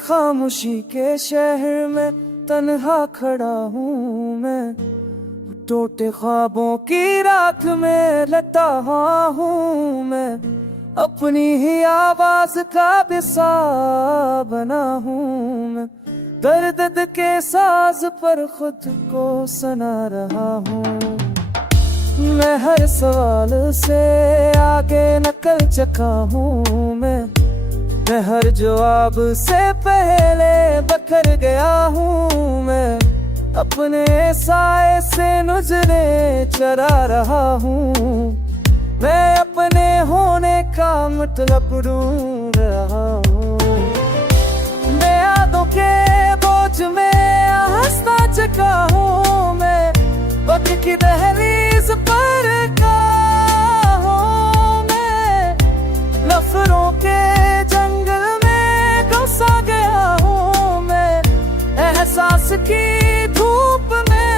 खामोशी के शहर में तन्हा खड़ा हूँ मैं, टूटे ख्वाबों की रात में लटा हूँ मैं, अपनी ही आवाज का बिसा बना हूँ मैं, दर्द के साज पर खुद को सुना रहा हूँ मैं, हर सवाल से आगे नकल चका हूँ मैं हर जवाब से पहले बखर गया हूँ मैं, अपने साए से नुजरे चरा रहा हूँ मैं, अपने होने का मतलब ढूंढ रहा हूँ मैं, यादों के बोझ में हंसता चका हूँ मैं, वक्त की दहलीज पर का हूँ मैं, नफरों के जंगल में घुसा गया हूँ मैं, एहसास की धूप में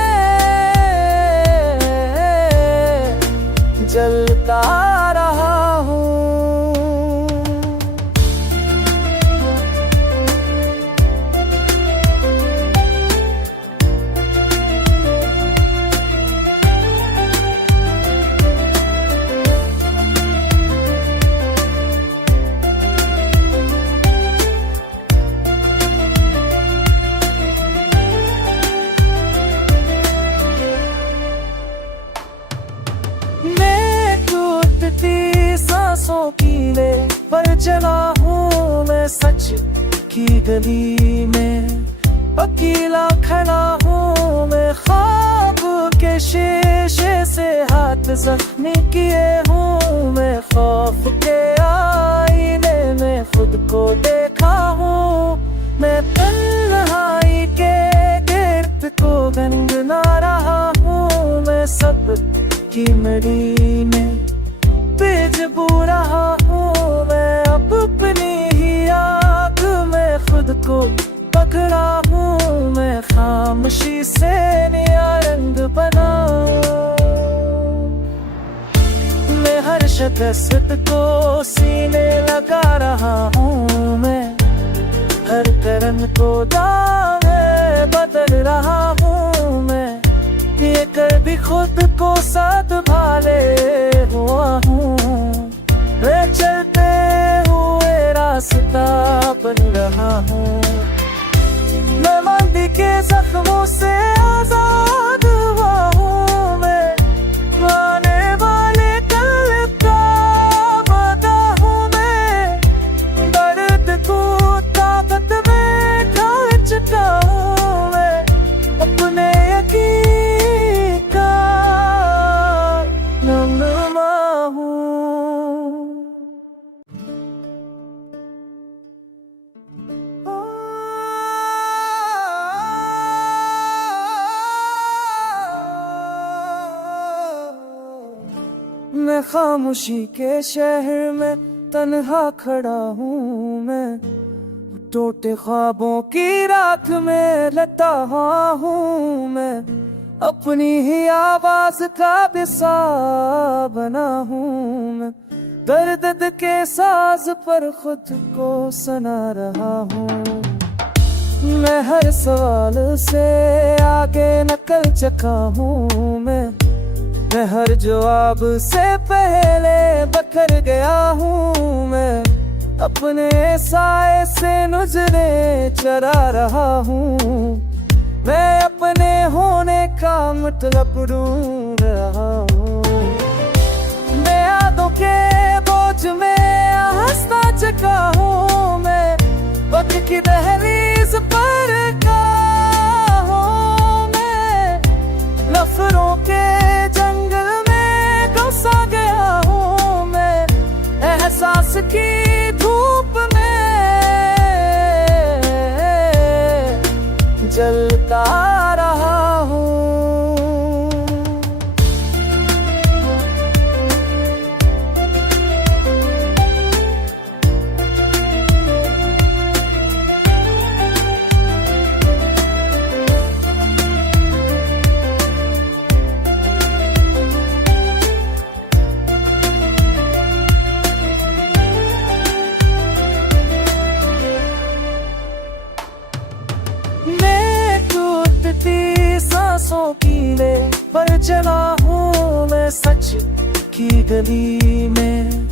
जलता रहा हूँ। सांसों की ले पर चला हूँ मैं, सच की गली में अकेला खड़ा हूँ मैं, ख्वाब के शीशे से हाथ जख्मी किए हूँ मैं, खौफ के आईने में खुद को देखा हूँ मैं, तन्हाई के गिर्द को गनगना रहा हूँ मैं, सब की मड़ी में बेजबू रहा हूँ मैं, अब अपनी ही आग में खुद को पकड़ा हूँ मैं, खामोशी से नया रंग बना मैं, हर शिकस्त को सीने लगा रहा हूँ मैं, हर करम को दावे बदल रहा हूँ मैं, ये कर भी खुद को संभाले हुआ हूँ मैं, चलते हुए रास्ता बन रहा हूँ मैं, मांदी के जख्मों से आजाद हुआ हूँ मैं, आने वाले कल का वादा हूँ मैं, दर्द को ताकत में ढाल चुका हूँ मैं, अपने यकीन का नमूना हूँ। मैं खामोशी के शहर में तन्हा खड़ा हूँ मैं, टूटे ख्वाबों की रात में लटा हूँ मैं, अपनी ही आवाज का बिसा बना हूँ मैं, दर्द के साज पर खुद को सुना रहा हूँ मैं, हर सवाल से आगे नकल चका हूँ मैं हर जवाब से पहले बखर गया हूँ मैं, अपने साए से नुजरे चरा रहा हूँ मैं, अपने होने का मतलब ढूंढ रहा हूँ मैं, यादों के बोझ में हंसता चका हूँ मैं, वक्त की दहलीज पर का हूँ मैं, नफरों के जंगल में घुसा गया हूँ मैं, एहसास की धूप में जलता रहा हूँ। टूटती सांसों की ले पर चला हूँ मैं सच की गली में।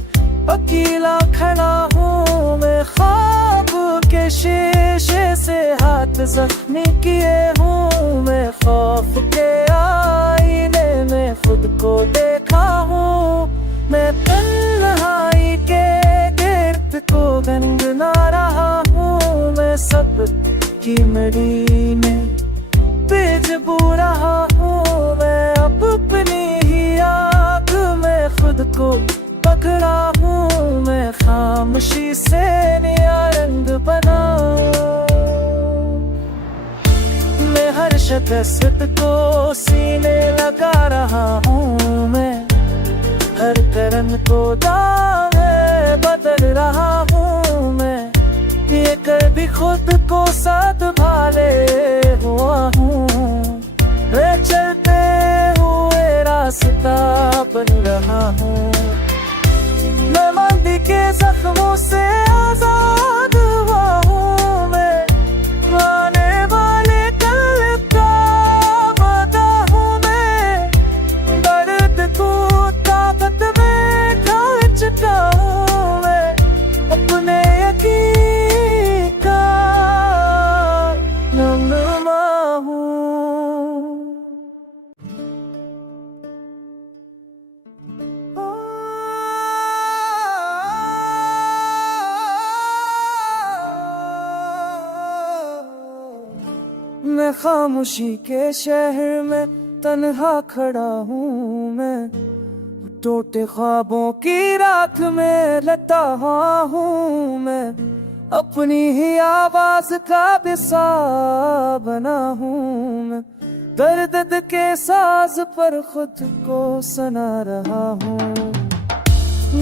अकेला खड़ा हूँ मैं ख्वाब के शीशे से, हाथ जख्मी किए हूँ मैं खौफ के आईने में खुद को देखा हूँ मैं। तन्हाई के गिर्द को गनगना रहा हूँ मैं सब की मड़ी में। बेजबू रहा हूँ मैं अब अपनी ही आग में, खुद को पकड़ा हूँ मैं खामोशी से नया रंग बना। मैं हर शिकस्त को सीने लगा रहा हूँ मैं, हर करन को दावे बदल रहा हूँ मैं। ये कर भी खुद को संभाले हुआ हूँ मैं, चलते हुए रास्ता बन रहा हूँ मैं। मंदी के जख्मों से आजाद हुआ हूँ मैं, आने वाले कल का वादा हूँ मैं। दर्द को ताकत में ढाल चुका हूँ मैं, अपने यकीन का नगमा हूँ। मैं खामोशी के शहर में तन्हा खड़ा हूँ मैं, टूटे ख्वाबों की राख में लता हूँ मैं। अपनी ही आवाज का बिसा बना हूँ मैं, दर्द के साज पर खुद को सुना रहा हूँ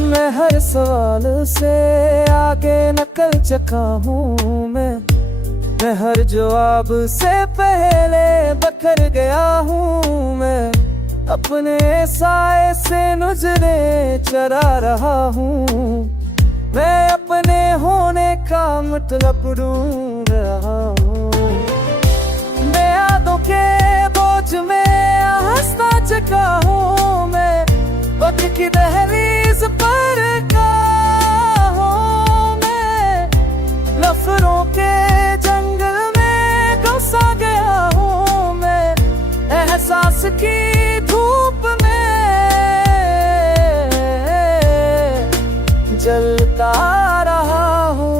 मैं। हर सवाल से आगे निकल चुका हूँ मैं हर जवाब से पहले बखर गया हूँ मैं। अपने साए से नजरें चरा रहा हूँ मैं, अपने होने का मतलब ढूंढ रहा हूँ। मैं यादों के बोझ में हंसना चुका हूँ मैं, वक्त की दहलीज पर का हूँ मैं। नफरों के जंगल में घुसा गया हूँ मैं, एहसास की धूप में जलता रहा हूँ।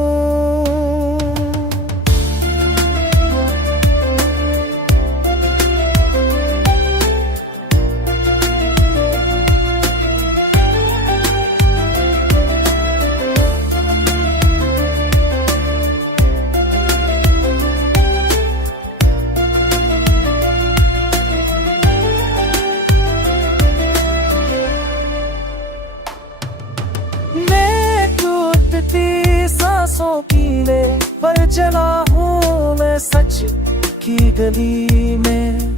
सांसों की ले पर चला हूँ मैं सच की गली में।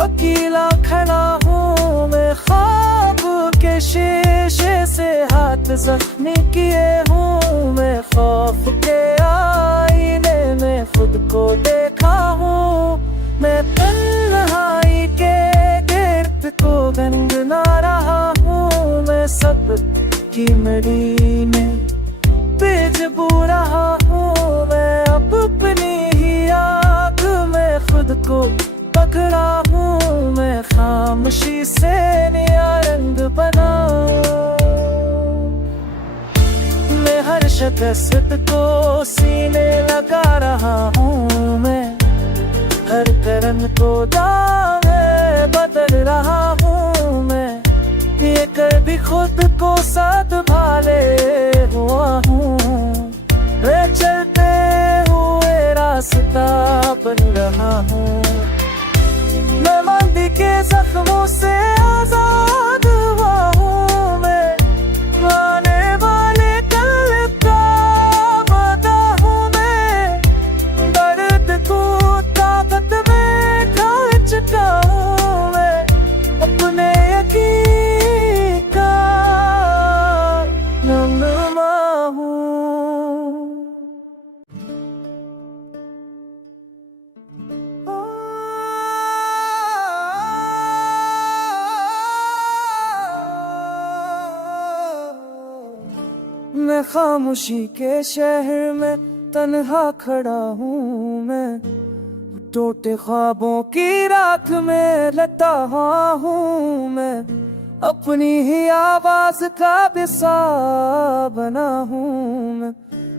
अकेला खड़ा हूँ मैं ख्वाब के शीशे से, हाथ जख्मी किए हूँ मैं खौफ के आईने में खुद को देखा हूँ मैं। तन्हाई के गिर्द को गनगना रहा हूँ मैं सब की मड़ी में। बेजबू रहा हूँ मैं अब अपनी ही आग में, खुद को पकड़ा हूँ मैं खामोशी से नया रंग बना। मैं हर शिकस्त को सीने लगा रहा हूँ मैं, हर करन को दावे बदल रहा हूँ मैं। ये कर भी खुद को संभाले हुआ हूँ मैं, चलते हुए रास्ता बन रहा हूँ मैं। मंदी के जख्मों से आजाद हुआ हूँ मैं, आने वाले कल का वादा हूँ मैं। दर्द को ताकत में ढाल चुका हूँ मैं, अपने यकीन का नगमा हूँ। मैं खामोशी के शहर में तन्हा खड़ा हूँ मैं, टूटे ख्वाबों की रात में लटा हूँ मैं, अपनी ही आवाज का बिसा बना हूँ मैं,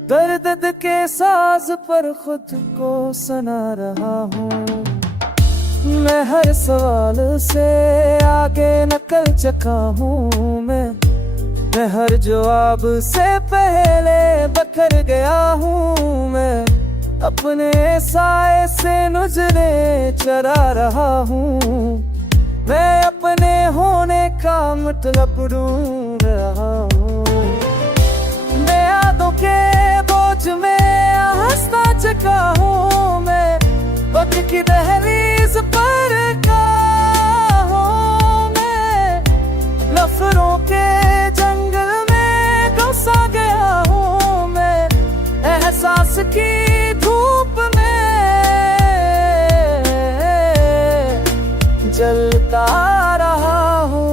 दर्द के साज पर खुद को सुना रहा हूँ मैं, हर सवाल से आगे निकल चुका हूँ मैं हर जवाब से पहले बखर गया हूँ मैं, अपने साए से नजरें चरा रहा हूँ मैं, अपने होने का मतलब ढूंढ रहा हूँ मैं, यादों के बोझ में हंसता चुका हूँ मैं, वक्त की दहलीज पर का हूँ मैं, नफरों के जंगल में घुसा गया हूँ मैं, एहसास की धूप में जलता रहा हूँ।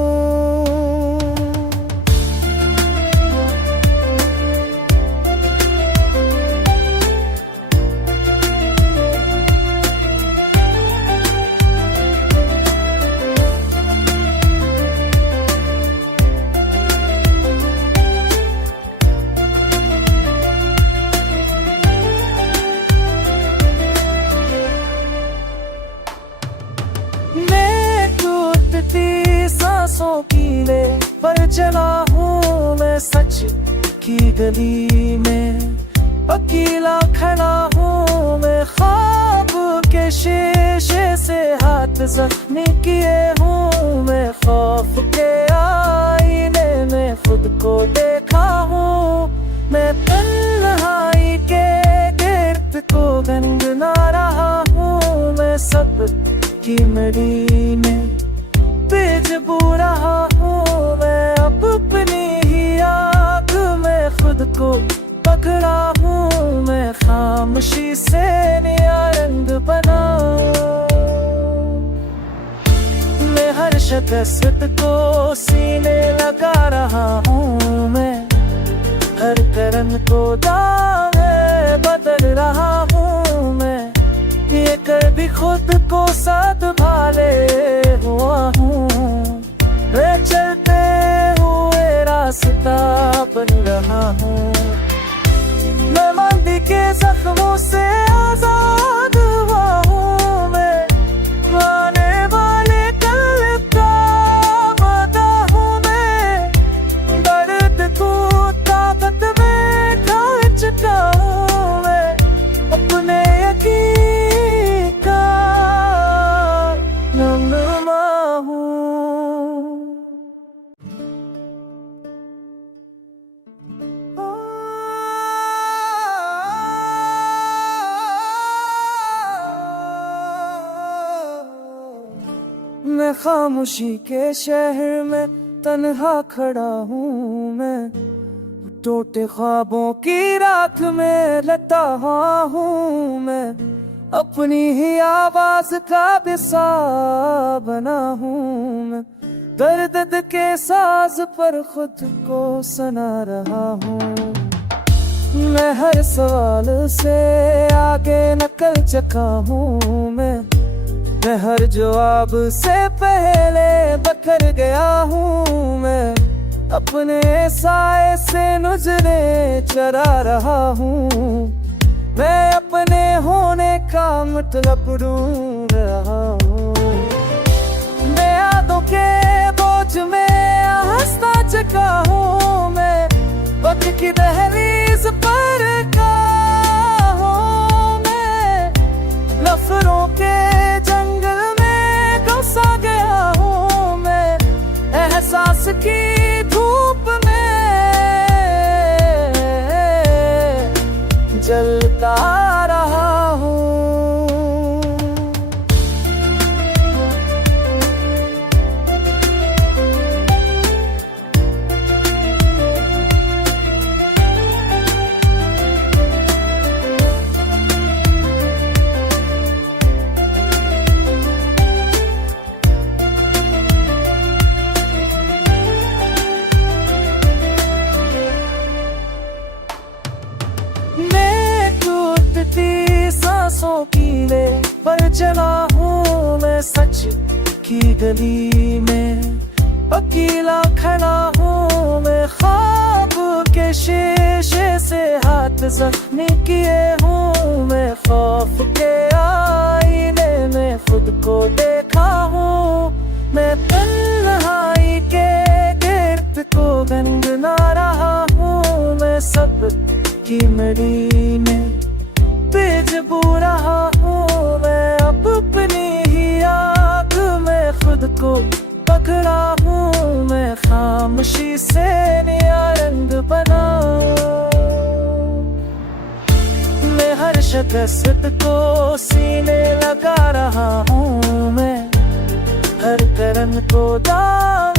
सांसों की ले पर चला हूँ मैं सच की गली में, अकेला खड़ा हूँ मैं, ख्वाब के शीशे से हाथ जख्मी किए हूँ मैं, खौफ के आईने में खुद को देखा हूँ मैं, तन्हाई के गिर्द को गनगना रहा हूँ मैं, सब की मड़ी में बेजबू रहा हूँ मैं, अब अपनी ही आग में खुद को पकड़ा हूँ मैं, खामोशी से नया रंग बना मैं, हर शिकस्त को सीने लगा रहा हूँ मैं, हर करन को दावे बदल रहा हूँ मैं, ये कर भी खुद को साथ भाले हुआ हूँ मैं, चलते हुए रास्ता बन रहा हूँ मैं, मंदी के जख्मों से आजाद हुआ हूँ मैं, आने वाले कल का वादा हूँ मैं, दर्द को ताकत में ढाल चुका हूँ मैं, अपने यकीन का नगमा हूँ। मैं खामोशी के शहर में तन्हा खड़ा हूँ मैं, टूटे ख्वाबों की रात में लटा हूँ मैं, अपनी ही आवाज का बिसा बना हूँ मैं, दर्द के साज पर खुद को सुना रहा हूँ मैं, हर सवाल से आगे निकल चुका हूँ मैं हर जवाब से पहले बखर गया हूँ मैं, अपने साए से नजरें चरा रहा हूँ मैं, अपने होने का मतलब ढूंढ रहा हूँ मैं, यादों के बोझ में हंसता चुका हूँ मैं, वक्त की दहलीज पर का हूँ मैं, नफरों के जंगल में घुसा गया हूँ मैं, एहसास की धूप में जलता रहा हूँ। मैं सच की गली में, अकेला खड़ा हूँ मैं ख्वाब के शीशे से, हाथ जख्मी किए हूँ मैं खौफ के आईने में, खुद को देखा हूँ मैं तन्हाई के गिर्द को गनगना रहा हूँ मैं, सब की मड़ी में बेजबू रहा हूँ मैं, अब अपनी ही आग में खुद को पकड़ा हूँ मैं, खामोशी से नया रंग बनाऊं मैं, हर शिकस्त को सीने लगा रहा हूँ मैं, हर कर्म को दाम